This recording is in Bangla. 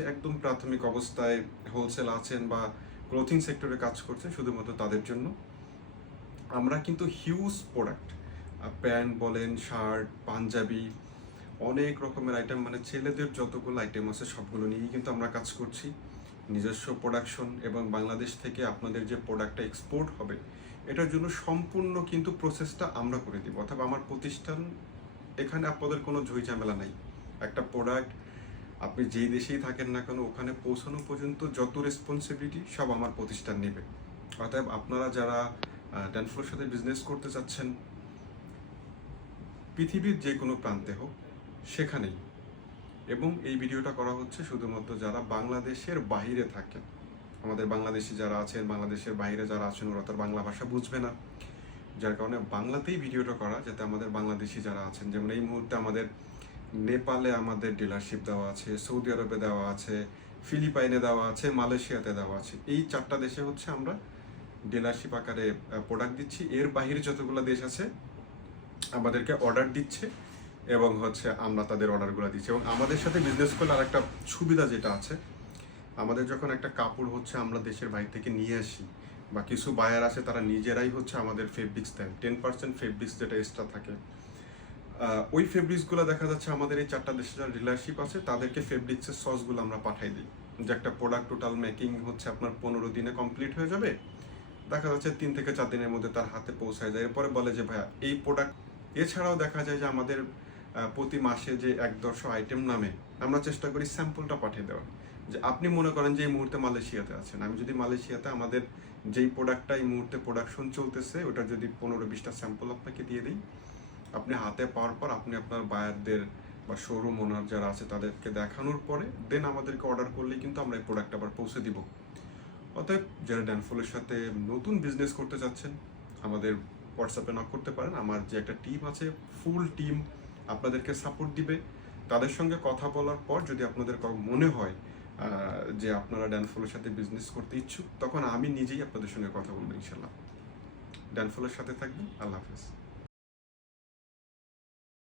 হচ্ছে একদম প্রাথমিক অবস্থায় হোলসেল আছেন বা ক্লোথিং সেক্টরে কাজ করছেন, শুধুমাত্র তাদের জন্য। আমরা কিন্তু হিউজ প্রোডাক্ট, প্যান্ট বলেন, শার্ট, পাঞ্জাবি, অনেক রকমের আইটেম, মানে ছেলেদের যতগুলো আইটেম আছে সবগুলো নিয়েই কিন্তু আমরা কাজ করছি। নিজস্ব প্রোডাকশন, এবং বাংলাদেশ থেকে আপনাদের যে প্রোডাক্টটা এক্সপোর্ট হবে এটার জন্য সম্পূর্ণ কিন্তু প্রসেসটা আমরা করে দিব। অর্থাৎ আমার প্রতিষ্ঠান, এখানে আপনাদের কোনো ঝুঁই ঝামেলা নাই। একটা প্রোডাক্ট আপনি যেই দেশেই থাকেন না কেন, ওখানে পৌঁছানো পর্যন্ত যত রেসপন্সিবিলিটি সব আমার প্রতিষ্ঠান নেবে। অতএব আপনারা যারা ড্যানফ্লোর সাথে বিজনেস করতে চাচ্ছেন, পৃথিবীর যে কোনো প্রান্তে হোক সেখানেই, এবং এই ভিডিওটা করা হচ্ছে শুধুমাত্র যারা বাংলাদেশের বাইরে থাকেন। আমাদের বাংলাদেশি যারা আছেন, বাংলাদেশের বাইরে যারা আছেন, ওরা তো বাংলা ভাষা বুঝবে না, যার কারণে বাংলাতেই ভিডিওটা করা, যাতে আমাদের বাংলাদেশি যারা আছেন, যেমন এই মুহূর্তে আমাদের নেপালে আমাদের ডিলারশিপ দেওয়া আছে, সৌদি আরবে দেওয়া আছে, ফিলিপাইনে দেওয়া আছে, মালয়েশিয়াতে দেওয়া আছে। এই 4টা দেশে হচ্ছে আমরা ডিলারশিপ আকারে প্রোডাক্ট দিচ্ছি। এর বাইরে যতগুলো দেশ আছে আমাদেরকে অর্ডার দিচ্ছে, এবং হচ্ছে আমরা তাদের অর্ডারগুলো দিচ্ছি। এবং আমাদের সাথে বিজনেস করলে আর একটা সুবিধা যেটা আছে, আমাদের যখন একটা কাপড় হচ্ছে আমরা দেশের বাইরে থেকে নিয়ে আসি, বা কিছু বায়ার আছে তারা নিজেরাই হচ্ছে আমাদের ফেব্রিক্স দেন, 10% ফেব্রিক্স যেটা এক্সট্রা থাকে, ওই ফেব্রিক্সগুলো দেখা যাচ্ছে আমাদের এই 4টা দেশের যারা ডিলারশিপ আছে তাদেরকে ফেব্রিক্সের সসগুলো আমরা পাঠাই দিই। যে একটা প্রোডাক্ট টোটাল মেকিং হচ্ছে আপনার 15 দিনে কমপ্লিট হয়ে যাবে, দেখা যাচ্ছে 3 থেকে 4 দিনের মধ্যে তার হাতে পৌঁছায় যায়। এরপরে বলে যে ভাইয়া এই প্রোডাক্ট, এছাড়াও দেখা যায় যে আমাদের প্রতি মাসে যে 1-150 আইটেম নামে আমরা চেষ্টা করি স্যাম্পলটা পাঠিয়ে দেওয়ার। যে আপনি মনে করেন যে এই মুহূর্তে মালয়েশিয়াতে আছেন, আমি যদি মালয়েশিয়াতে আমাদের যেই প্রোডাক্টটা এই মুহূর্তে প্রোডাকশন চলতেছে ওটা যদি 15-20টা স্যাম্পল আপনাকে দিয়ে দিই, আপনি হাতে পাওয়ার পর আপনি আপনার বায়ারদের বা শোরুম ওনার যারা আছে তাদেরকে দেখানোর পরে দেন আমাদেরকে অর্ডার করলেই কিন্তু আমরা এই প্রোডাক্ট আবার পৌঁছে দিব। অতএব যারা ড্যানফলের সাথে নতুন বিজনেস করতে চাচ্ছেন, আমাদের হোয়াটসঅ্যাপে নক করতে পারেন। আমার যে একটা টিম আছে, ফুল টিম আপনাদেরকে সাপোর্ট দিবে। তাদের সঙ্গে কথা বলার পর যদি আপনাদের মনে হয় যে আপনারা ড্যানফলের সাথে বিজনেস করতে ইচ্ছুক, তখন আমি নিজেই আপনাদের সঙ্গে কথা বলবো ইনশাল্লাহ। ড্যানফলের সাথে থাকবেন। আল্লাহ হাফেজ।